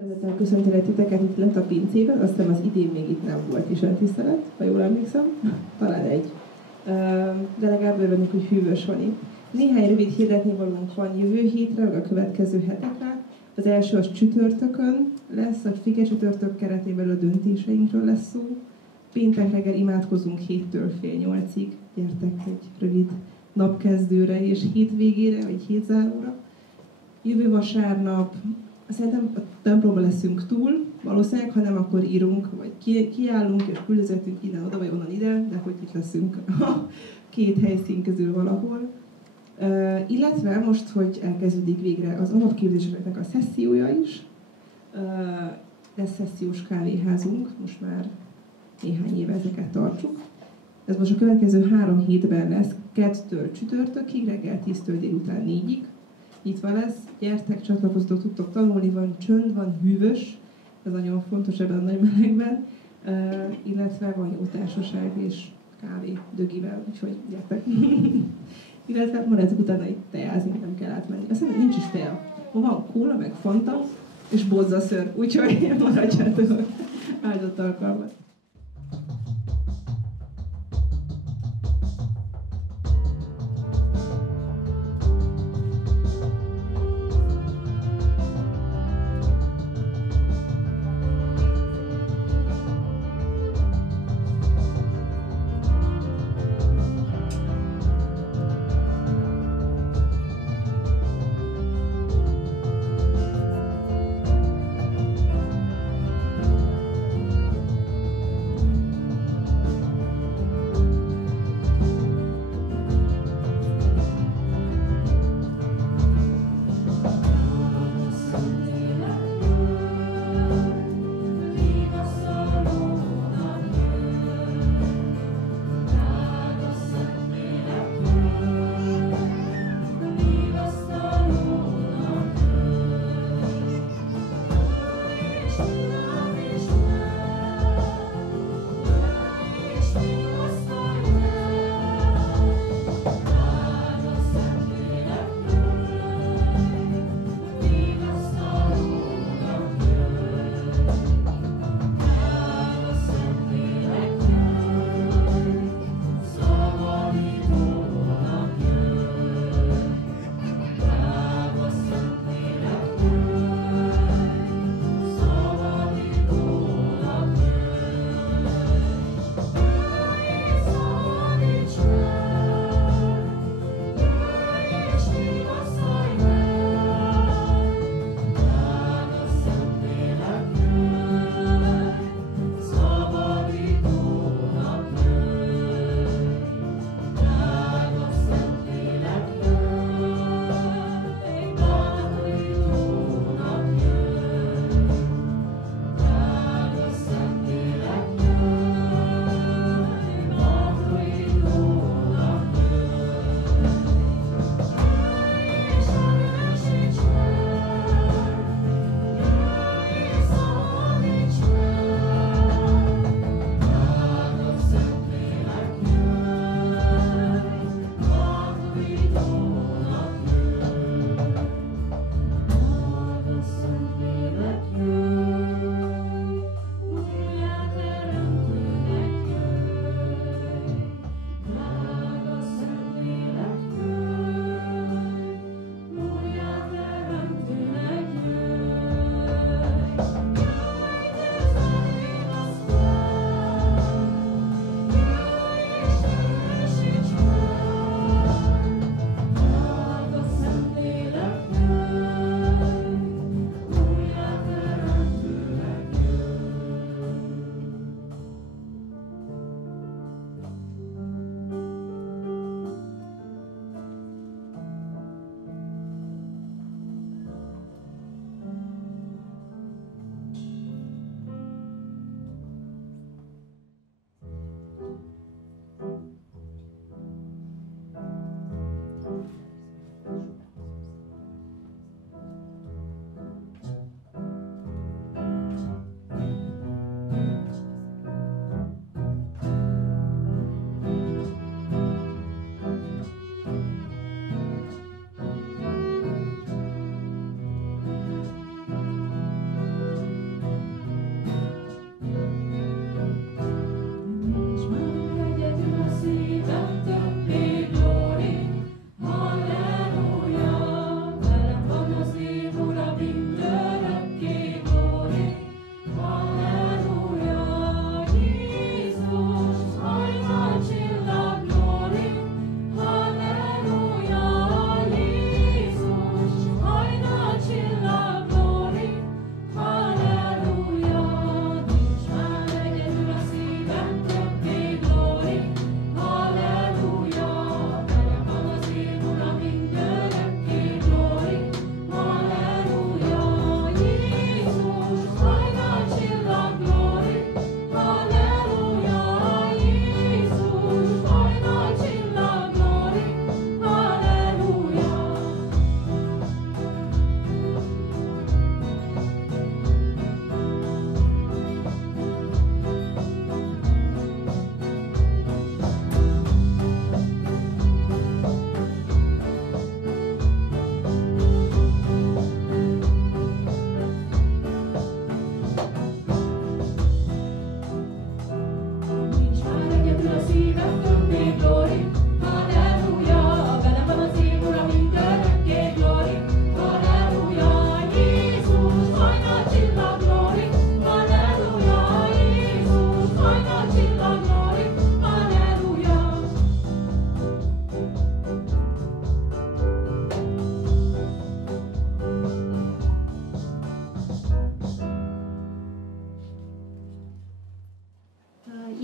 Szeretettel köszöntelek titeket itt lent a pincében, azt hiszem az idén még itt nem volt istentisztelet, ha jól emlékszem, talán egy. De legalább örülünk, hogy hűvös van itt. Néhány rövid hirdetnivalónk van jövő hétre, vagy a következő hetekre. Az első az csütörtökön lesz, a Fige csütörtök keretében a döntéseinkről lesz szó. Péntek reggel imádkozunk 7-től fél 8-ig. Gyertek egy rövid napkezdőre és hétvégére, vagy hétzáróra. Jövő vasárnap szerintem a templomban leszünk túl, valószínűleg, ha nem, akkor írunk, vagy kiállunk, és küldözgetünk innen-oda, vagy onnan ide, de hogy itt leszünk a két helyszín közül valahol. Illetve most, hogy elkezdődik végre az alapképzéseknek a szessziója is, lesz szessziós kávéházunk, most már néhány éve ezeket tartsuk. Ez most a következő 3 hétben lesz, kettől csütörtökig, reggel 10-től délután 4-ig. Nyitva lesz, gyertek, csatlakozzatok, tudtok tanulni, van csönd, van hűvös, ez nagyon fontos ebben a nagy melegben, illetve van jó társaság és kávé dögivel, úgyhogy gyertek. Illetve maradjatok utána itt teázni, nem kell átmenni. Aztán nincs is tea. Van kóla, meg fanta, és bozzaször, úgyhogy maradjatok áldott alkalmat.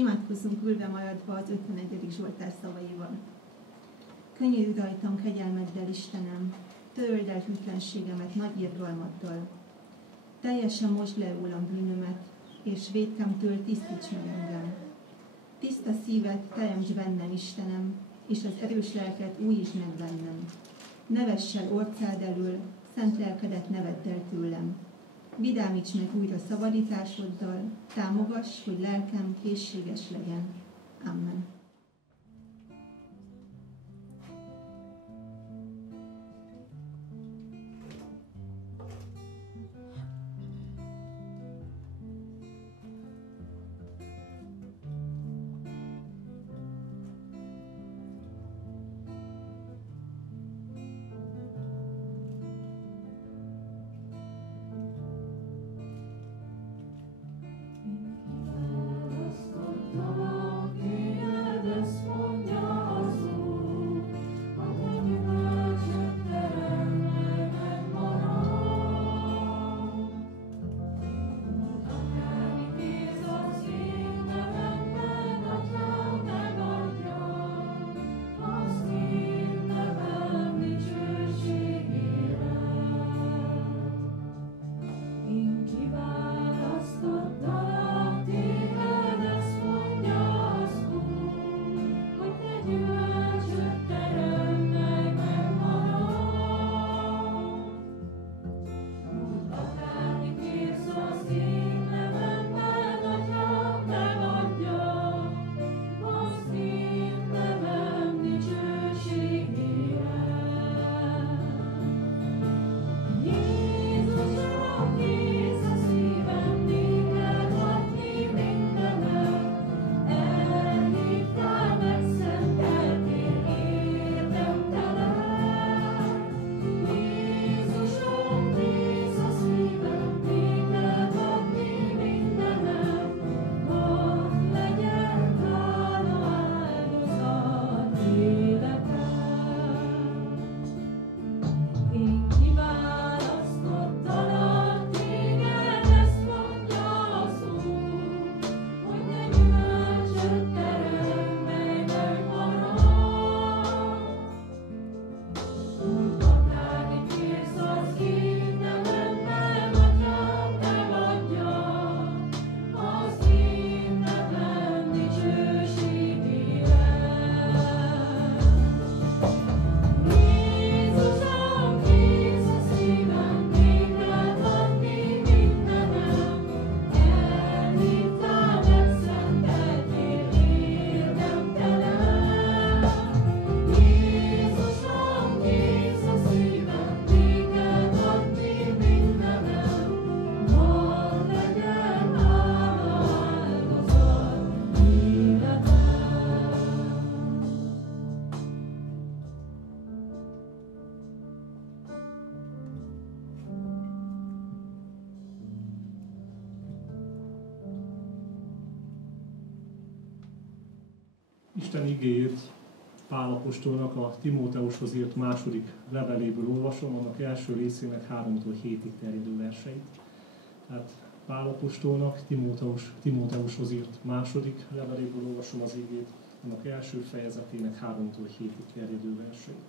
Imádkozzunk ülve maradva az 51. Zsoltár szavaival. Könyörülj rajtam kegyelmeddel, Istenem, töröld el hűtlenségemet nagy irgalmaddal. Teljesen mosd le rólam bűnömet, és vétkemtől tisztíts meg engem. Tiszta szívet teremts bennem, Istenem, és az erős lelket újítsd meg bennem. Ne vess el orcád elől, szent lelkedet ne vedd el tőlem. Vidámíts meg újra szabadításoddal, támogass, hogy lelkem készséges legyen. Amen. Isten igéjét Pál apostolnak a Timóteushoz írt második leveléből olvasom, annak első részének 3-tól 7-ig terjedő verseit. Tehát Pál apostolnak Timóteushoz írt második leveléből olvasom az igét, annak első fejezetének 3-tól 7-ig terjedő verseit.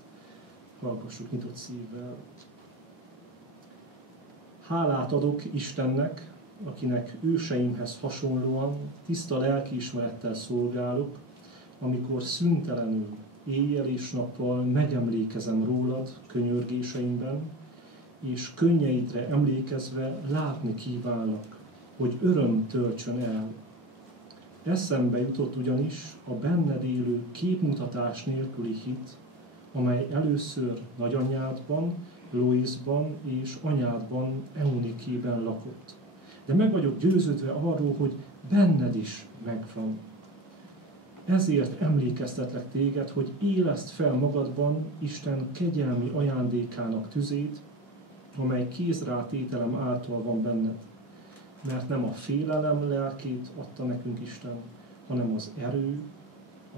Hallgassuk nyitott szívvel. Hálát adok Istennek, akinek őseimhez hasonlóan tiszta lelkiismerettel szolgálok, amikor szüntelenül, éjjel és nappal megemlékezem rólad könyörgéseimben, és könnyeidre emlékezve látni kívánlak, hogy öröm töltsön el. Eszembe jutott ugyanis a benned élő képmutatás nélküli hit, amely először nagyanyádban, Loisban és anyádban, Eunikében lakott. De meg vagyok győződve arról, hogy benned is megvan. Ezért emlékeztetlek téged, hogy éleszd fel magadban Isten kegyelmi ajándékának tüzét, amely kézrátételem által van benned. Mert nem a félelem lelkét adta nekünk Isten, hanem az erő,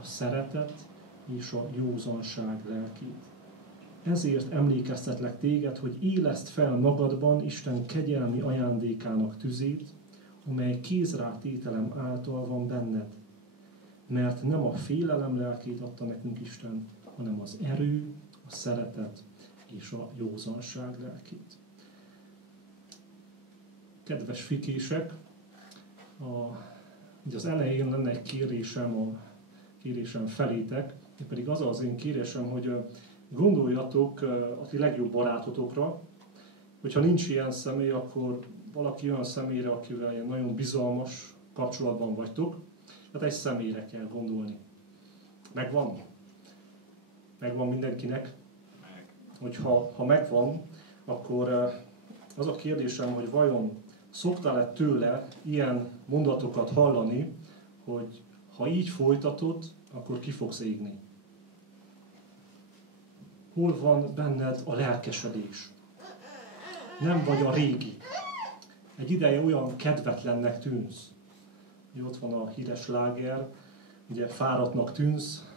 a szeretet és a józanság lelkét. Ezért emlékeztetlek téged, hogy éleszd fel magadban Isten kegyelmi ajándékának tüzét, amely kézrátételem által van benned. mert nem a félelem lelkét adta nekünk Isten, hanem az erő, a szeretet és a józanság lelkét. Kedves fikések, ugye az elején lenne egy kérésem felétek, pedig az az én kérésem, hogy gondoljatok a ti legjobb barátotokra, hogyha nincs ilyen személy, akkor valaki olyan személyre, akivel ilyen nagyon bizalmas kapcsolatban vagytok, tehát egy személyre kell gondolni. Megvan? Megvan mindenkinek? Hogyha megvan, akkor az a kérdésem, hogy vajon szoktál-e tőle ilyen mondatokat hallani, hogy ha így folytatod, akkor ki fogsz égni? Hol van benned a lelkesedés? Nem vagy a régi. Egy ideje olyan kedvetlennek tűnsz. Ott van a híres sláger, ugye fáradtnak tűnsz,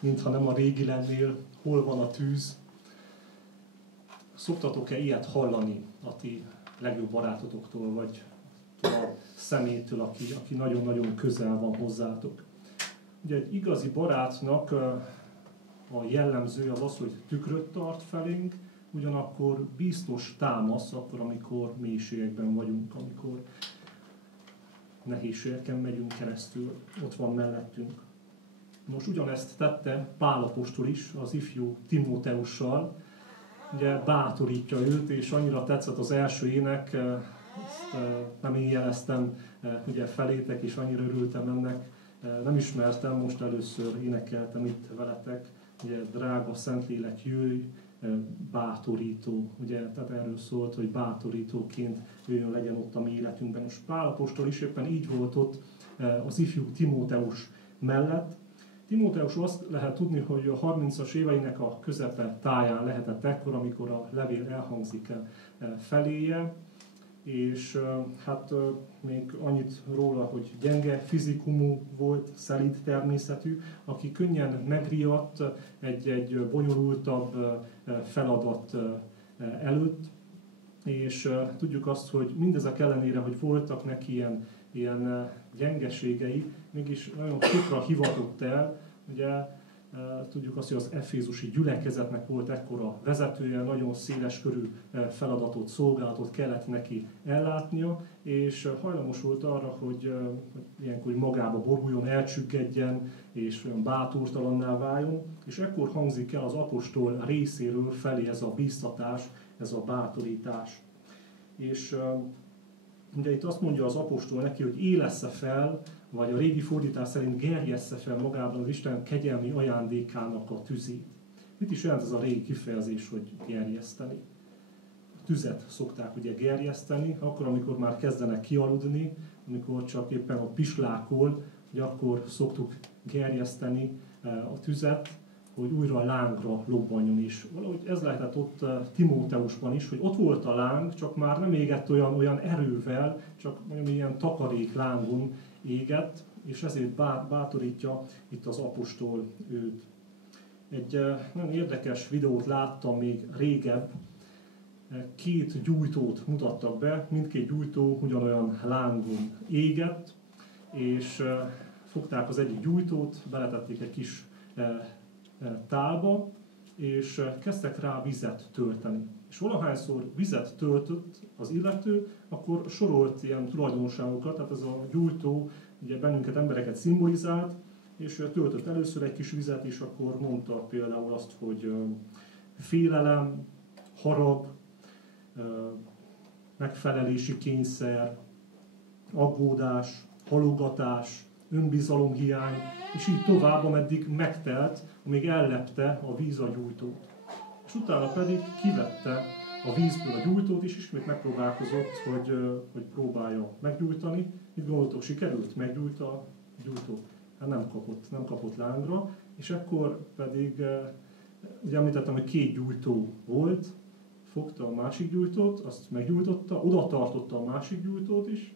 mintha nem a régi lennél, hol van a tűz. Szoktatok-e ilyet hallani a ti legjobb barátotoktól, vagy a szemétől, aki nagyon-nagyon közel van hozzátok? Ugye egy igazi barátnak a jellemző az, hogy tükröt tart felénk, ugyanakkor biztos támasz akkor, amikor mélységekben vagyunk, amikor nehézségeken megyünk keresztül, ott van mellettünk. Most ugyanezt tette Pál apostol is az ifjú Timóteussal, ugye bátorítja őt, és annyira tetszett az első ének, ezt nem én jeleztem ugye felétek, és annyira örültem ennek, nem ismertem, most először énekeltem itt veletek, ugye drága Szentlélek jöjj, bátorító, ugye, tehát erről szólt, hogy bátorítóként jöjjön legyen ott a mi életünkben. És Pál apostol is éppen így volt ott az ifjú Timóteus mellett. Timóteus azt lehet tudni, hogy a 30-as éveinek a közepe táján lehetett ekkor, amikor a levél elhangzik feléje, és hát még annyit róla, hogy gyenge fizikumú volt, szelíd természetű, aki könnyen megriadt egy bonyolultabb feladat előtt, és tudjuk azt, hogy mindezek ellenére, hogy voltak neki ilyen gyengeségei, mégis nagyon sokra hivatott el. Ugye tudjuk azt, hogy az efézusi gyülekezetnek volt ekkora vezetője, nagyon széles körű feladatot, szolgálatot kellett neki ellátnia, és hajlamos volt arra, hogy ilyenkor magába boruljon, elcsüggedjen, és olyan bátortalanná váljon, és ekkor hangzik el az apostol részéről felé ez a bíztatás, ez a bátorítás. És ugye itt azt mondja az apostol neki, hogy élessze fel, vagy a régi fordítás szerint gerjessze fel magában az Isten kegyelmi ajándékának a tüzét. Mit is jelent ez a régi kifejezés, hogy gerjeszteni? A tüzet szokták ugye gerjeszteni, akkor, amikor már kezdenek kialudni, amikor csak éppen a pislákol, hogy akkor szoktuk gerjeszteni a tüzet, hogy újra lángra lobbanjon is. Valahogy ez lehetett ott Timóteusban is, hogy ott volt a láng, csak már nem égett olyan erővel, csak olyan ilyen takarék lángon égett, és ezért bátorítja itt az apostol őt. Egy nagyon érdekes videót láttam még régebb, két gyújtót mutattak be, mindkét gyújtó ugyanolyan lángon égett, és fogták az egyik gyújtót, beletették egy kis tálba, és kezdtek rá vizet tölteni. És valahányszor vizet töltött az illető, akkor sorolt ilyen tulajdonságokat, tehát ez a gyújtó ugye bennünket, embereket szimbolizált, és töltött először egy kis vizet, és akkor mondta például azt, hogy félelem, harag, megfelelési kényszer, aggódás, halogatás, önbizalomhiány, és így tovább, ameddig megtelt, amíg ellepte a víz a gyújtót. És utána pedig kivette a vízből a gyújtót, és ismét megpróbálkozott, hogy próbálja meggyújtani. Mit gondoltok, sikerült? Meggyújt a gyújtó? Hát nem kapott lángra, és ekkor pedig, ugye említettem, hogy két gyújtó volt, fogta a másik gyújtót, azt meggyújtotta, oda tartotta a másik gyújtót is,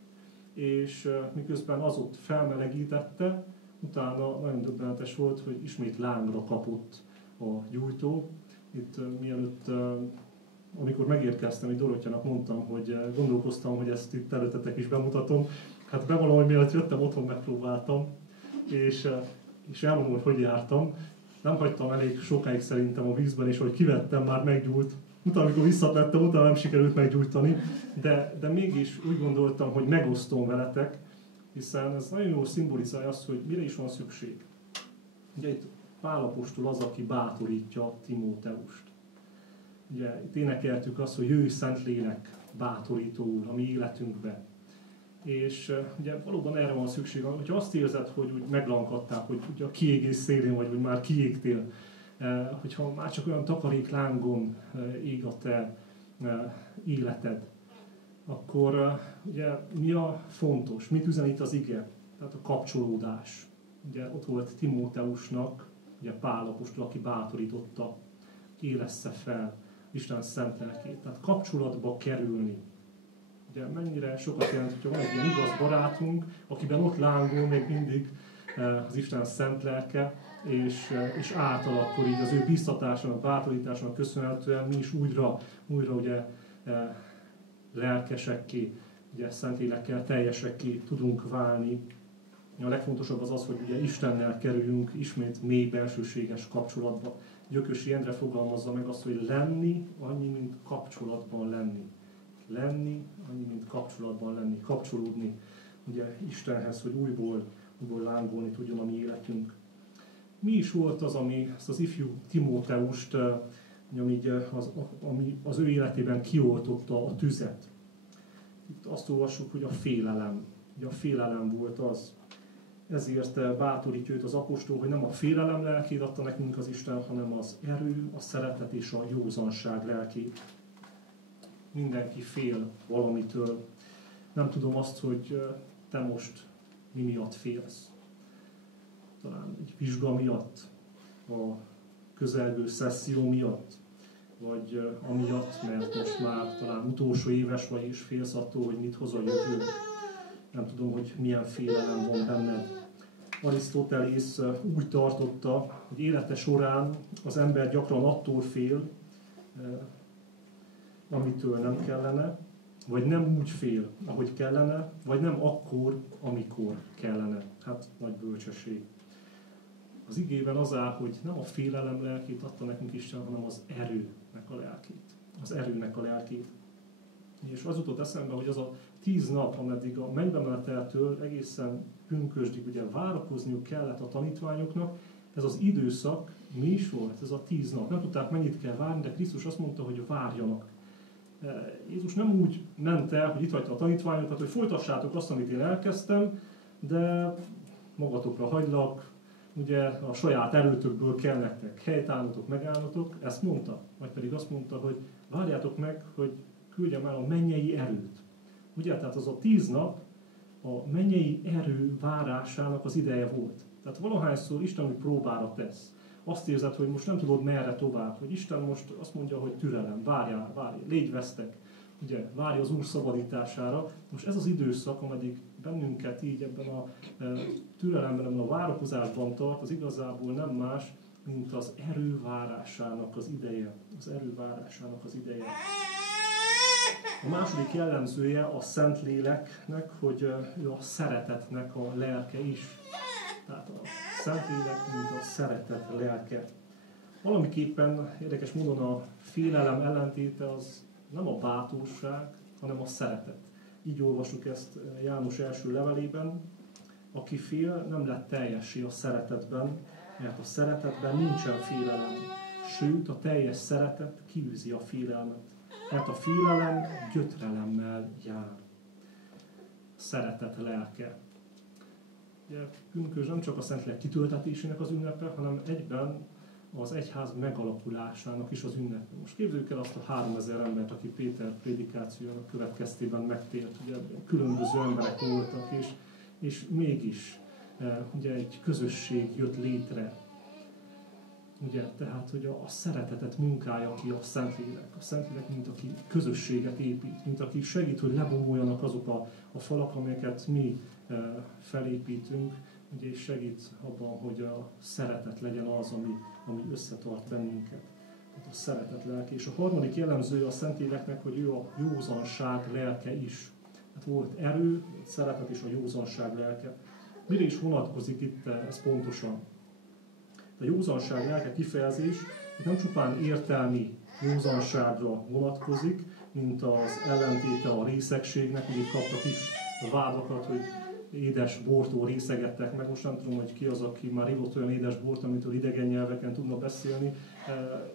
és miközben az ott felmelegítette, utána nagyon döbbenetes volt, hogy ismét lángra kapott a gyújtó. Itt mielőtt amikor megérkeztem, így Dorottyának mondtam, hogy gondolkoztam, hogy ezt itt előttetek is bemutatom. Hát bevallom, hogy mielőtt jöttem, otthon megpróbáltam, és elmondom, hogy jártam. Nem hagytam elég sokáig szerintem a vízben, és hogy kivettem, már meggyújt. Utána, amikor visszatettem, utána nem sikerült meggyújtani, de mégis úgy gondoltam, hogy megosztom veletek, hiszen ez nagyon jól szimbolizálja azt, hogy mire is van szükség. Ugye itt Pál apostol az, aki bátorítja Timóteust. Ugye itt énekeltük azt, hogy jöjj Szentlélek bátorító úr a mi életünkbe. És ugye valóban erre van szükség, hogyha azt érzed, hogy úgy meglankadtál, hogy ugye a kiégés szélén vagy, hogy már kiégtél, hogyha már csak olyan takaréklángon ég a te életed, akkor ugye mi a fontos, mit üzenít az ige? Tehát a kapcsolódás. Ugye ott volt Timóteusnak, ugye Pál apostol, aki bátorította, érezze fel Isten szent lelkét. Tehát kapcsolatba kerülni. Ugye mennyire sokat jelent, hogyha van egy ilyen igaz barátunk, akiben ott lángol még mindig az Isten szent lelke, és által így az ő biztatásának, bátorításának köszönhetően mi is újra ugye lelkesekké, ugye Szentlélekkel teljesekké tudunk válni. A legfontosabb az, hogy ugye Istennel kerüljünk ismét mély belsőséges kapcsolatba. Gyökösi Endre fogalmazza meg azt, hogy lenni annyi, mint kapcsolatban lenni. Lenni annyi, mint kapcsolatban lenni, kapcsolódni ugye Istenhez, hogy újból lángolni tudjon a mi életünk. Mi is volt az, ami ezt az ifjú Timóteust, ami az ő életében kioltotta a tüzet? Itt azt olvassuk, hogy a félelem. Ugye a félelem volt az. Ezért bátorítja őt az apostol, hogy nem a félelem lelkét adta nekünk az Isten, hanem az erő, a szeretet és a józanság lelkét. Mindenki fél valamitől. Nem tudom azt, hogy te most mi miatt félsz. Talán egy vizsga miatt, a közelgő szesszió miatt, vagy amiatt, mert most már talán utolsó éves vagy, és félsz attól, hogy mit hoz a jövő. Nem tudom, hogy milyen félelem van benned. Arisztotelész úgy tartotta, hogy élete során az ember gyakran attól fél, amitől nem kellene, vagy nem úgy fél, ahogy kellene, vagy nem akkor, amikor kellene. Hát nagy bölcsesség. Az igében az áll, hogy nem a félelem lelkét adta nekünk Isten, hanem az erőnek a lelkét. Az erőnek a lelkét. És az jutott eszembe, hogy az a 10 nap, ameddig a mennybemeneteltől egészen pünkösdig ugye várakozniuk kellett a tanítványoknak, ez az időszak mi is volt, ez a 10 nap. Nem tudták, mennyit kell várni, de Krisztus azt mondta, hogy várjanak. Jézus nem úgy ment el, hogy itt hagyta a tanítványokat, hogy folytassátok azt, amit én elkezdtem, de magatokra hagylak, ugye a saját erőtökből kell nektek helytállnotok, megállnotok, ezt mondta. Vagy pedig azt mondta, hogy várjátok meg, hogy küldjem el a mennyei erőt. Ugye, tehát az a 10 nap a mennyei erő várásának az ideje volt. Tehát valahányszor Isten úgy próbára tesz. Azt érzed, hogy most nem tudod merre tovább, hogy Isten most azt mondja, hogy türelem, várjál, légy vesztek, ugye, várj az Úr szabadítására. Most ez az időszak, ameddig bennünket így ebben a türelemben, ebben a várakozásban tart, az igazából nem más, mint az erő várásának az ideje. Az erő várásának az ideje. A második jellemzője a Szentléleknek, hogy ő a szeretetnek a lelke is. Tehát a Szentlélek, mint a szeretet lelke. Valamiképpen érdekes módon a félelem ellentéte az nem a bátorság, hanem a szeretet. Így olvasjuk ezt János első levelében. Aki fél, nem lett teljessé a szeretetben, mert a szeretetben nincsen félelem. Sőt, a teljes szeretet kiűzi a félelmet. Mert a félelem gyötrelemmel jár. Szeretet lelke. Pünkösd nem csak a Szentlélek kitöltetésének az ünnepe, hanem egyben az egyház megalakulásának is az ünnepe. Most képzeljük el azt a 3000 embert, aki Péter prédikációjának következtében megtért. Ugye különböző emberek voltak, és mégis ugye egy közösség jött létre. Ugye, tehát, hogy a szeretetet munkálja ki a Szentlélek. A Szentlélek, mint aki közösséget épít, mint aki segít, hogy lebomoljanak azok a falak, amelyeket mi felépítünk, ugye, és segít abban, hogy a szeretet legyen az, ami összetart bennünket. a szeretet lelke. És a harmadik jellemzője a Szentléleknek, hogy ő a józanság lelke is. Hát volt erő, szeretet és a józanság lelke. Mire is vonatkozik itt ez pontosan? A józanság lelke kifejezés itt nem csupán értelmi józanságra vonatkozik, mint az ellentéte a részegségnek, ugye kaptak is a vádakat, hogy édes bortól részegettek meg. Most nem tudom, hogy ki az, aki már ivott olyan édes bort, amitől idegen nyelveken tudna beszélni.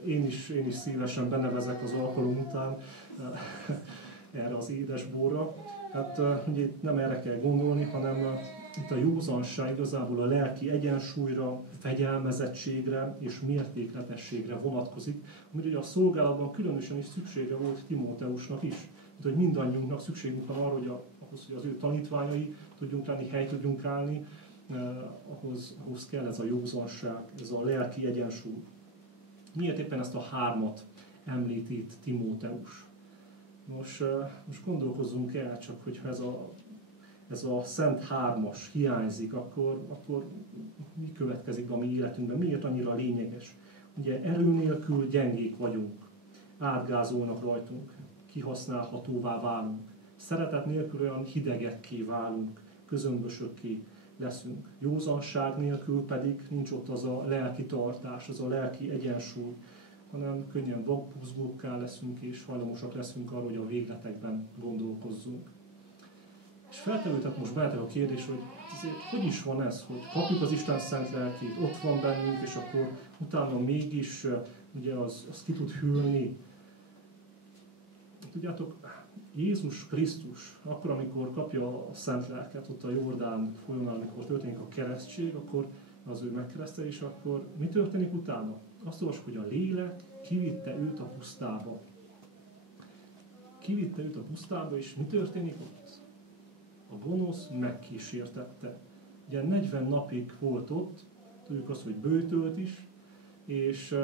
Én is szívesen benevezek az alkalom után erre az édes borra. Hát ugye itt nem erre kell gondolni, hanem itt a józanság igazából a lelki egyensúlyra, fegyelmezettségre és mértékletességre vonatkozik, amire ugye a szolgálatban különösen is szüksége volt Timóteusnak is. Tehát, hogy mindannyiunknak szükségünk van arra, hogy ahhoz, hogy az ő tanítványai tudjunk lenni, hely tudjunk állni, ahhoz kell ez a józanság, ez a lelki egyensúly. Miért éppen ezt a hármat említ itt Timóteus? Most gondolkozzunk el csak, hogyha ez a szent hármas hiányzik, akkor mi következik a mi életünkben? Miért annyira lényeges? Ugye erő nélkül gyengék vagyunk, átgázolnak rajtunk, kihasználhatóvá válunk. Szeretet nélkül olyan hidegekké válunk, közömbösökké leszünk. Józanság nélkül pedig nincs ott az a lelki tartás, az a lelki egyensúly, hanem könnyen vakbuzgókká leszünk, és hajlamosak leszünk arra, hogy a végletekben gondolkozzunk. És feltevődhet most bennetek a kérdés, hogy hogy is van ez, hogy kapjuk az Isten szent lelkét, ott van bennünk, és akkor utána mégis ugye az ki tud hűlni. Tudjátok, Jézus Krisztus, akkor, amikor kapja a szent lelket, ott a Jordán folyónál, amikor történik a keresztség, akkor az ő megkeresztelés, akkor mi történik utána? Azt olvasjuk, hogy a lélek kivitte őt a pusztába. Kivitte őt a pusztába, és mi történik ott? A gonosz megkísértette. Ugye 40 napig volt ott, tudjuk azt, hogy böjtölt is, és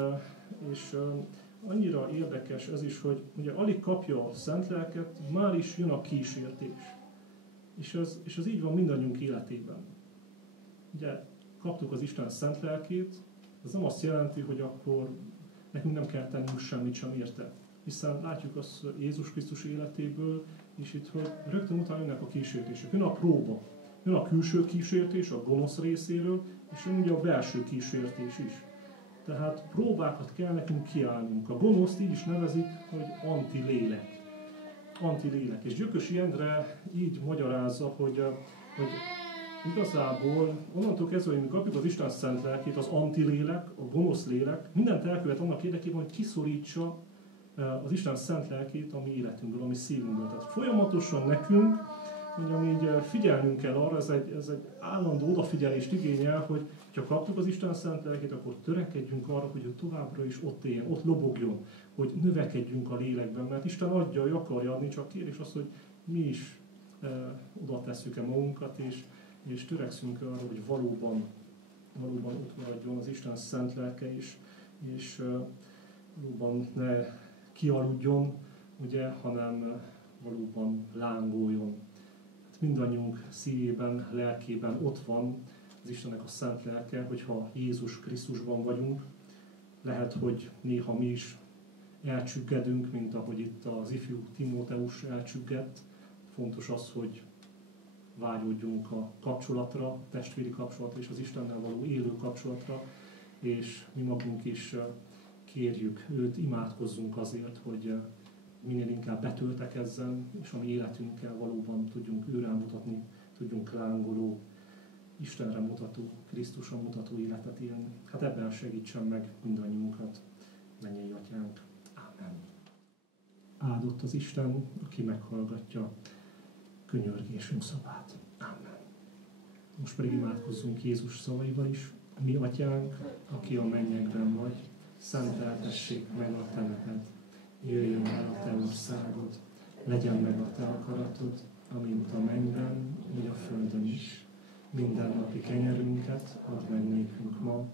annyira érdekes ez is, hogy ugye alig kapja a szent lelket, már is jön a kísértés. És ez így van mindannyiunk életében. Ugye kaptuk az Isten szent lelkét, ez nem azt jelenti, hogy akkor nekünk nem kell tennünk semmit sem érte. Hiszen látjuk azt Jézus Krisztus életéből, és itt, hogy rögtön utána jönnek a kísértések. Jön a próba, jön a külső kísértés a gonosz részéről, és jön ugye a belső kísértés is. Tehát próbákat kell nekünk kiállnunk. A gonoszt így is nevezik, hogy antilélek. Antilélek. És Gyökösi Endre így magyarázza, hogy igazából onnantól kezdve, hogy mi kapjuk az Isten szent lelkét, az antilélek, a gonosz lélek, mindent elkövet annak érdekében, hogy kiszorítsa az Isten szent lelkét a mi életünkből, a mi szívünkből. Tehát folyamatosan nekünk, mondjam így, figyelnünk kell arra, ez egy állandó odafigyelést igényel, hogy ha kaptuk az Isten szent lelkét, akkor törekedjünk arra, hogy ő továbbra is ott éljen, ott lobogjon, hogy növekedjünk a lélekben, mert Isten adja, hogy akarja adni, csak kérés az, hogy mi is oda tesszük-e magunkat, és törekszünk arra, hogy valóban ott maradjon az Isten szent lelke is, és valóban ne kialudjon, ugye, hanem valóban lángoljon. Hát mindannyiunk szívében, lelkében ott van az Istennek a szent lelke, hogyha Jézus Krisztusban vagyunk. Lehet, hogy néha mi is elcsüggedünk, mint ahogy itt az ifjú Timóteus elcsüggett. Fontos az, hogy vágyódjunk a kapcsolatra, a testvéri kapcsolatra és az Istennel való élő kapcsolatra, és mi magunk is kérjük őt, imádkozzunk azért, hogy minél inkább betöltekezzen, és a mi életünkkel valóban tudjunk őre mutatni, tudjunk lángoló, Istenre mutató, Krisztusra mutató életet élni. Hát ebben segítsen meg mindannyiunkat, mennyei Atyánk. Ámen. Áldott az Isten, aki meghallgatja könyörgésünk szavát. Ámen. Most pedig imádkozzunk Jézus szavaival is. Mi Atyánk, aki a mennyekben vagy, szenteltessék meg a te neved. Jöjjön el a te országod, legyen meg a te akaratod, amint a mennyben, úgy a földön is. Mindennapi kenyerünket add meg nékünk ma,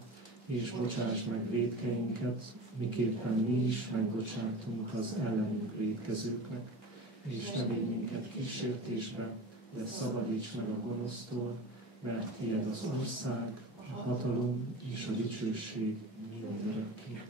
és bocsáss meg vétkeinket, miképpen mi is megbocsátunk az ellenünk vétkezőknek. És ne védj minket kísértésbe, de szabadíts meg a gonosztól, mert tiéd az ország, a hatalom és a dicsőség mindörökké.